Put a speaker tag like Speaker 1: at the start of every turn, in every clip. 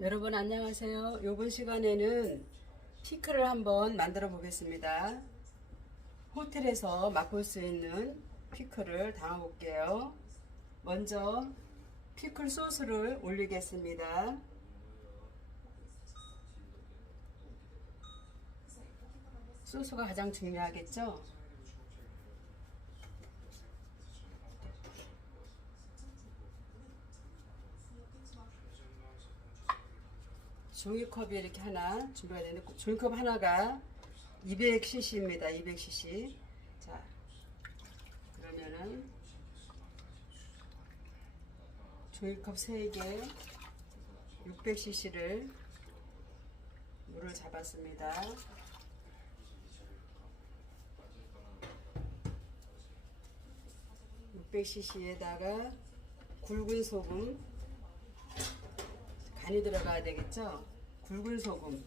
Speaker 1: 여러분 안녕하세요. 이번 시간에는 피클을 한번 만들어 보겠습니다. 호텔에서 맛볼 수 있는 피클을 담아 볼게요. 먼저 피클 소스를 올리겠습니다. 소스가 가장 중요하겠죠? 종이컵이 이렇게 하나 준비가 되는데 종이컵 하나가 200cc입니다. 200cc. 자, 그러면은 종이컵 3개 600cc를 물을 잡았습니다. (600cc에다가) 굵은 소금 간이 들어가야 되겠죠? 굵은 소금.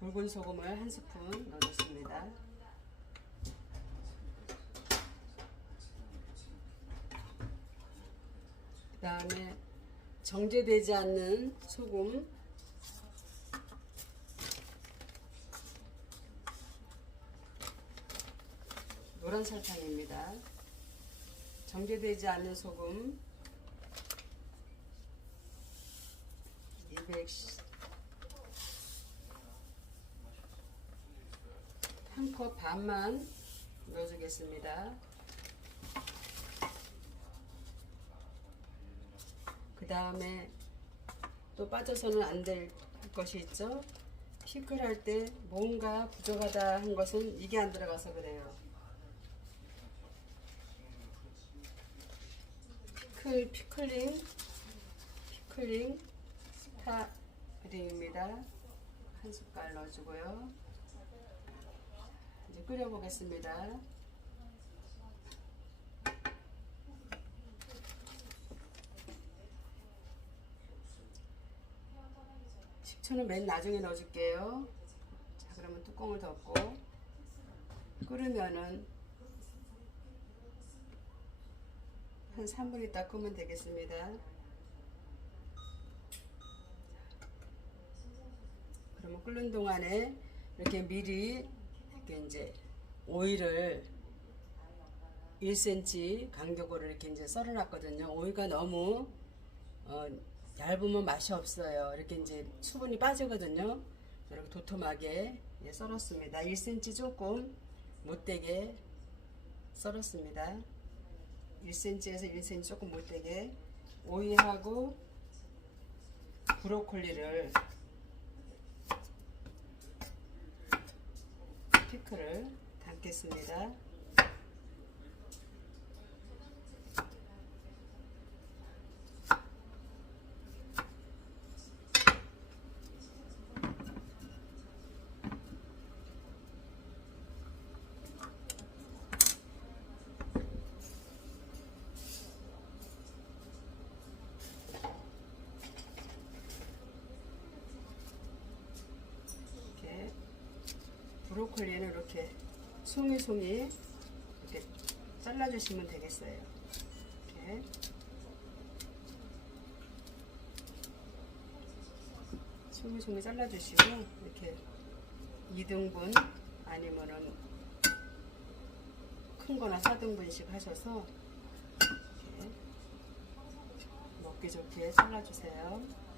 Speaker 1: 굵은 소금을 한 스푼 넣어줬습니다. 그 다음에 정제되지 않는 소금 노란 설탕입니다. 정제되지 않는 소금 200 한컵 반만 넣어주겠습니다. 그 다음에 또 빠져서는 안 될 것이 있죠. 피클 할 때 뭔가 부족하다 한 것은 이게 안 들어가서 그래요. 피클 피클링 피클링 스타링입니다. 한 숟갈 넣어주고요. 이제 끓여보겠습니다. 식초는 맨 나중에 넣어줄게요. 자, 그러면 뚜껑을 덮고 끓으면은 한 3분 있다 끄면 되겠습니다. 그러면 끓는 동안에 이렇게 미리 이렇게 이제 오이를 1cm 간격으로 이렇게 이제 썰어놨거든요. 오이가 너무 어, 얇으면 맛이 없어요. 이렇게 이제 수분이 빠지거든요. 이렇게 도톰하게 예, 썰었습니다. 1cm 조금 못되게 썰었습니다. 1cm에서 1cm 조금 못되게 오이하고 브로콜리를 피클을 담겠습니다. 이렇게 브로콜리는 이렇게 송이송이 이렇게 잘라주시면 되겠어요. 이렇게 송이송이 잘라주시고 이렇게 2등분 아니면은 큰 거나 4등분씩 하셔서 먹기 좋게 잘라주세요.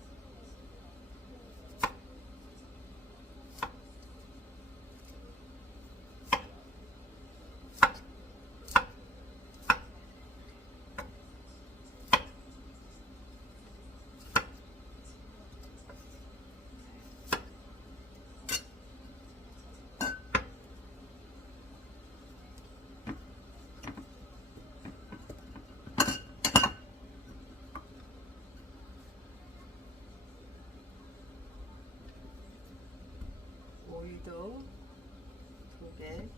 Speaker 1: 오이도 두 개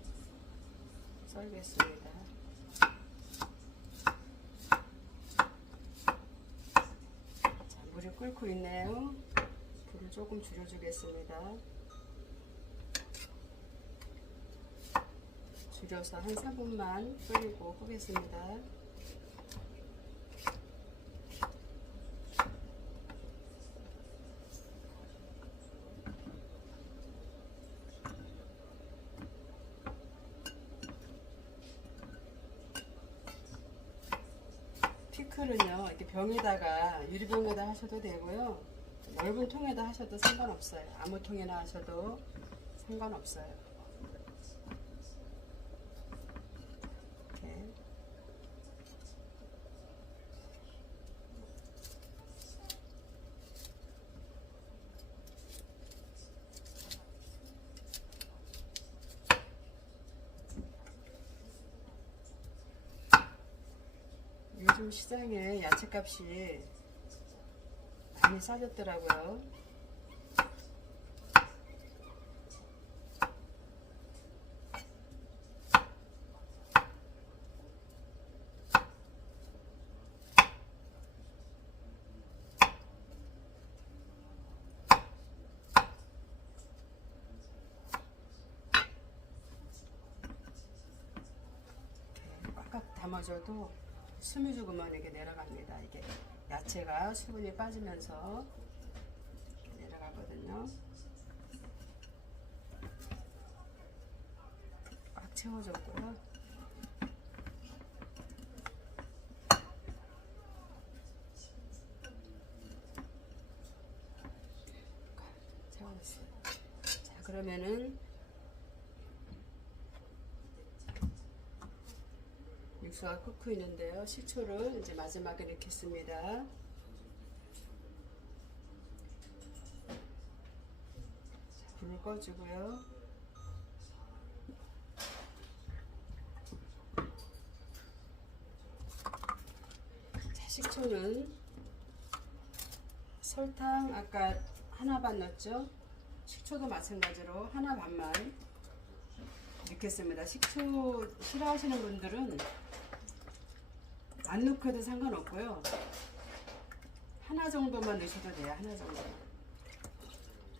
Speaker 1: 썰겠습니다. 자, 물이 끓고 있네요. 불을 조금 줄여주겠습니다. 줄여서 한 3분만 끓이고 끄겠습니다. 피클은요 이렇게 병에다가 유리병에다 하셔도 되고요. 넓은 통에다 하셔도 상관없어요. 아무 통에나 하셔도 상관없어요 이렇게 요즘 시장에 야채값이 많이 싸졌더라고요. 이렇게 꽉꽉 담아줘도 숨이 죽으면 이게 내려갑니다. 이게 야채가 수분이 빠지면서 이렇게 내려가거든요. 꽉 채워줬고요. 꽉 채워줬어요. 자 그러면은 육수가 끓고 있는데요. 식초를 이제 마지막에 넣겠습니다. 자, 불을 꺼주고요. 자, 식초는 설탕 아까 하나 반 넣었죠? 식초도 마찬가지로 하나 반만 넣겠습니다. 식초 싫어하시는 분들은 안 넣고도 상관없고요. 하나 정도만 넣으셔도 돼요. 하나 정도.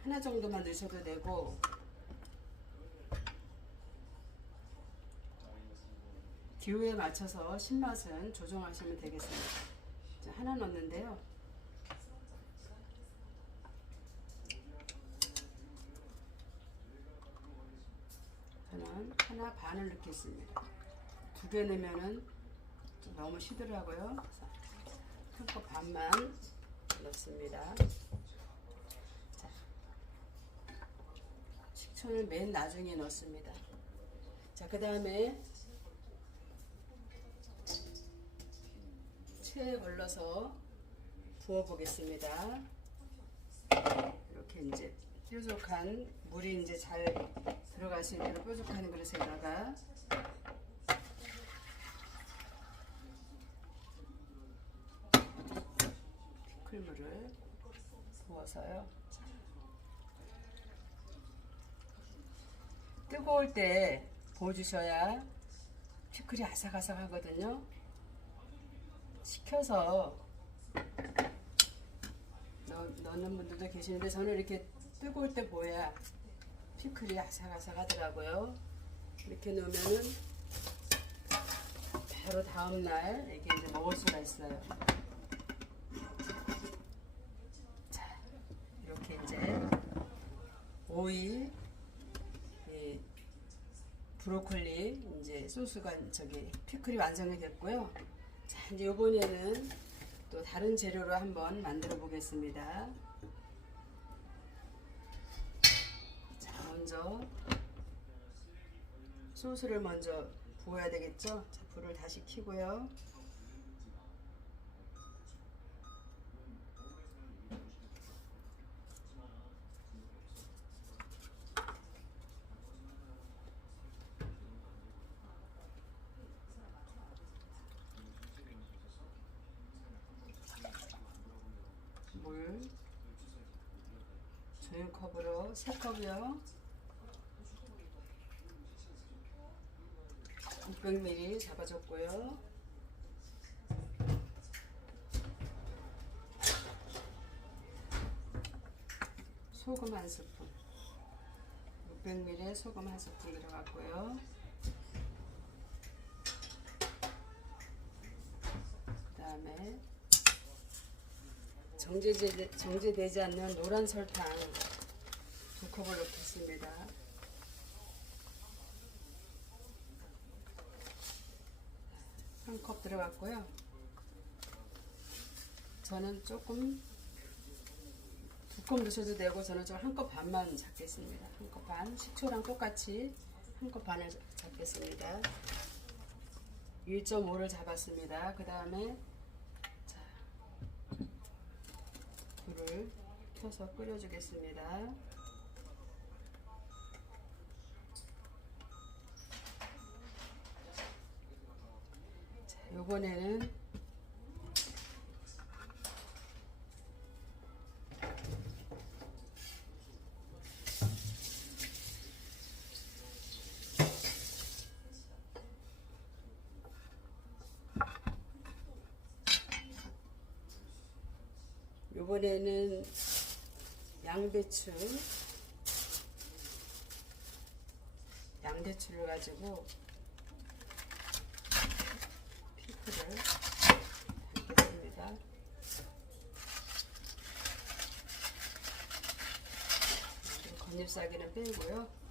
Speaker 1: 하나 정도만 넣으셔도 되고 기호에 맞춰서 신맛은 조정하시면 되겠습니다. 자, 하나 넣는데요. 저는 하나 반을 넣겠습니다. 두 개 넣으면은 좀 너무 시들하고요. 한 컵 반만 넣습니다. 자, 식초는 맨 나중에 넣습니다. 자, 그 다음에 체에 걸러서 부어 보겠습니다. 이렇게 이제 뾰족한 물이 이제 잘 들어갈 수 있도록 뾰족한 그릇에다가 피클물을 부어서요. 뜨거울 때 부어주셔야 피클이 아삭아삭 하거든요. 식혀서 넣, 넣는 분들도 계시는데 저는 이렇게 뜨거울 때 보야 피클이 아삭아삭 하더라고요. 이렇게 넣으면은 바로 다음 날 이게 이제 먹을 수가 있어요. 자, 이렇게 이제 오이, 이 브로콜리 이제 소스가 저기 피클이 완성이 됐고요. 자, 이제 이번에는 또 다른 재료로 한번 만들어 보겠습니다. 자, 먼저 소스를 먼저 부어야 되겠죠? 자, 불을 다시 켜고요. 종이컵으로 3컵이요. 600ml 잡아줬고요. 소금 한 스푼. 600ml 소금 한 스푼 들어갔고요 그 다음에 정제제, 정제되지 않는 노란 설탕 두 컵을 넣겠습니다. 한 컵 들어갔고요. 저는 조금 두꺼운 넣으셔도 되고 저는 좀 한 컵 반만 잡겠습니다. 한 컵 반. 식초랑 똑같이 한 컵 반을 잡겠습니다. 1.5를 잡았습니다. 그 다음에 자 불을 켜서 끓여주겠습니다. 자, 요번에는 요번에는 양배추 양배추를 가지고 피크를 담겠습니다. 그리고 건잎사귀는 빼고요.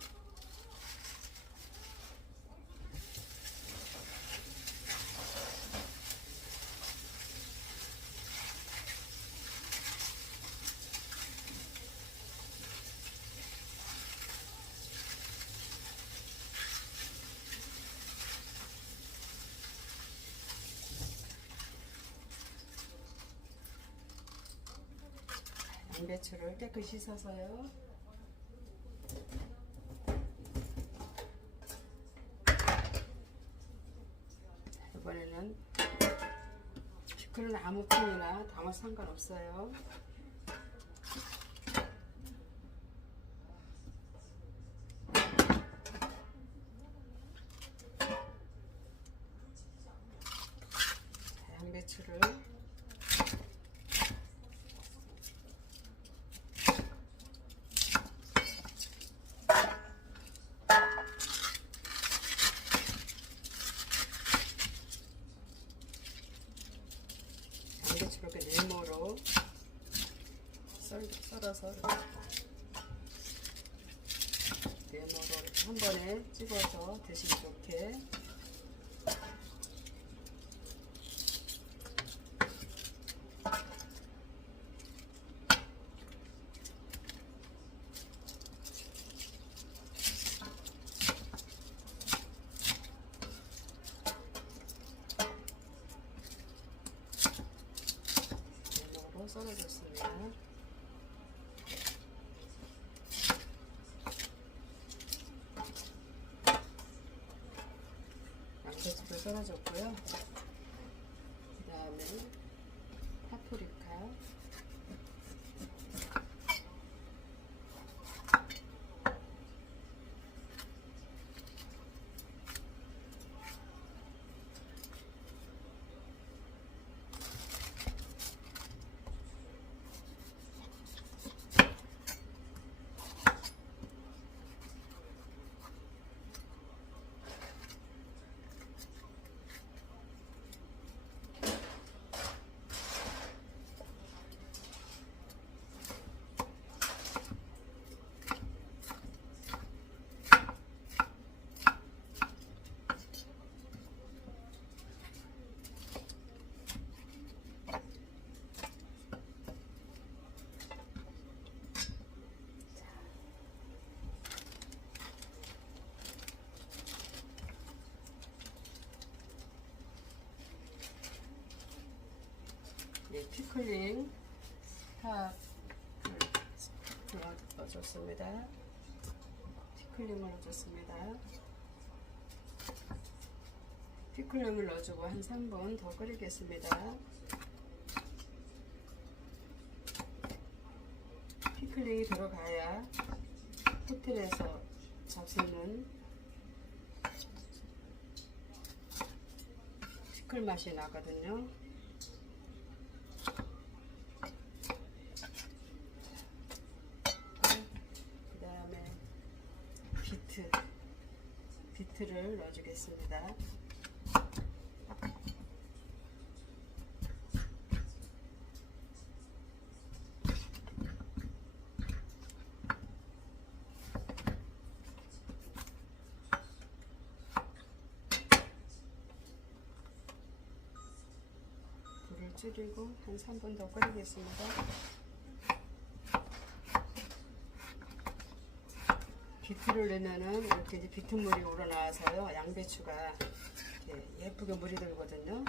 Speaker 1: 양 배추를 깨끗이 씻어서요. 자, 이번에는 피클은 아무 콩이나 담아 상관없어요. 자, 양배추를 양배추를 이렇게 네모로 썰, 썰어서. 네모로 한 번에 찍어서 드시기 좋게 네모로 썰어줬습니다. 양배추를 썰어줬고요. 그 다음에 파프리카 네, 피클링 파 넣어줬습니다. 피클링을 넣어줬습니다. 피클링을 넣어주고 한 3분 더 끓이겠습니다. 피클링이 들어가야 호텔에서 잡수는 피클 맛이 나거든요. 그 다음에 비트 비트를 넣어주겠습니다. 불을 불을 줄이고 한 3분 더 끓이겠습니다. 비트를 넣으면은 이렇게 이제 비트물이 우러나와서요. 양배추가 예쁘게 물이 들거든요.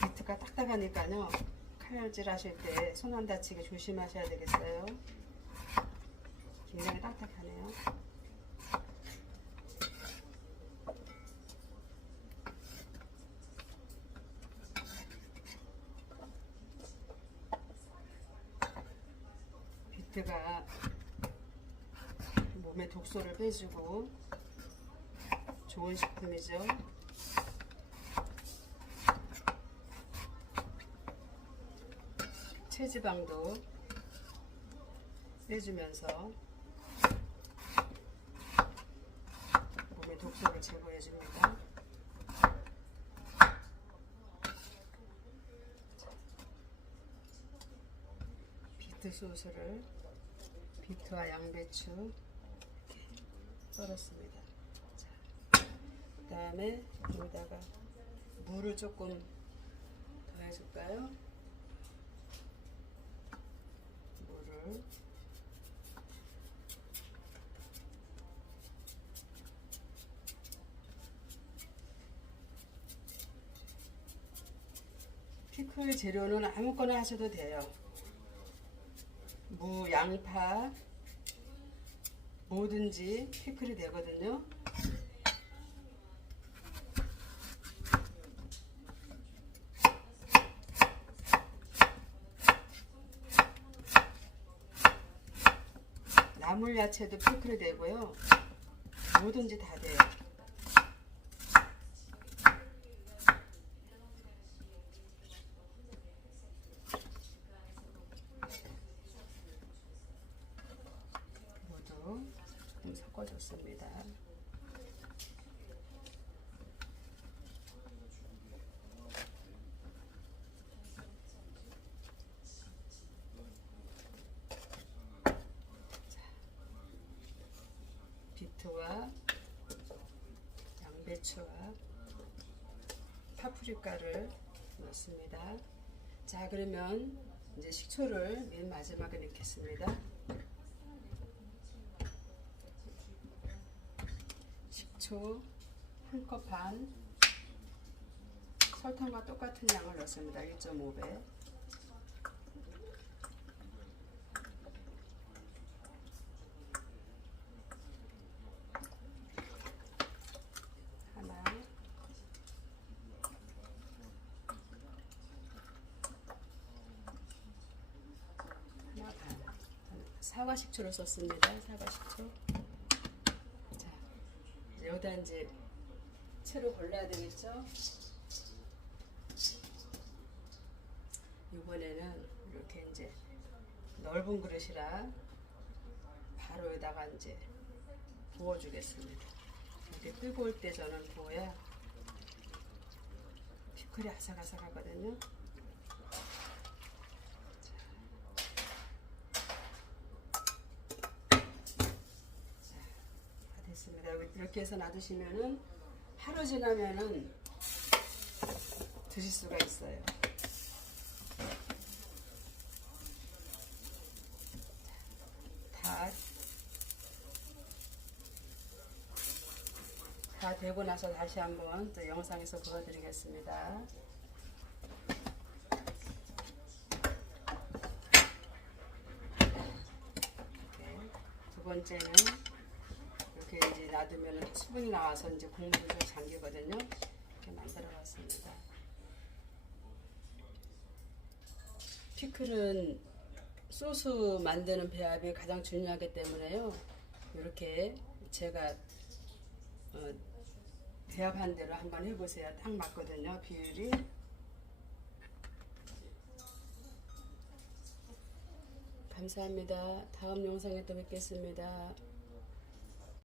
Speaker 1: 비트가 딱딱하니까요. 칼질 하실 때 손 안 다치게 조심하셔야 되겠어요. 굉장히 딱딱하네요. 비트가 몸에 독소를 빼주고 좋은 식품이죠. 체지방도 빼주면서 몸의 독소를 제거해 줍니다. 비트 소스를 비트와 양배추 이렇게 썰었습니다. 그 다음에 여기다가 물을 조금 더해줄까요? 물을 피클 재료는 아무거나 하셔도 돼요. 무, 양파 뭐든지 피클이 되거든요. 나물 야채도 피클이 되고요. 뭐든지 다 돼요. 모두 섞어줬습니다. 비트와 양배추와 파프리카를 넣습니다. 자 그러면 이제 식초를 맨 마지막에 넣겠습니다. 식초 한컵 반 설탕과 똑같은 양을 넣습니다. 1.5배 하나 하나 반 사과 식초를 썼습니다. 사과 식초 자 이제 여기다 이제 채로 골라야 되겠죠? 이번에는 이렇게 이제 넓은 그릇이라 바로 여기다가 이제 부어주겠습니다. 이렇게 뜨거울 때 저는 부어야 피클이 아삭아삭하거든요. 자, 다 됐습니다. 이렇게 해서 놔두시면은 하루 지나면은 드실 수가 있어요. 다, 다 되고 나서 다시 한번 또 영상에서 보여드리겠습니다. 이렇게 두 번째는 이렇게 이제 놔두면 수분이 나와서 이제 국물이 좀 잠기거든요. 이렇게 만들어 봤습니다. 피클은 소스 만드는 배합이 가장 중요하기 때문에요. 이렇게 제가 어, 배합한 대로 한번 해보세요. 딱 맞거든요. 비율이. 감사합니다. 다음 영상에 또 뵙겠습니다.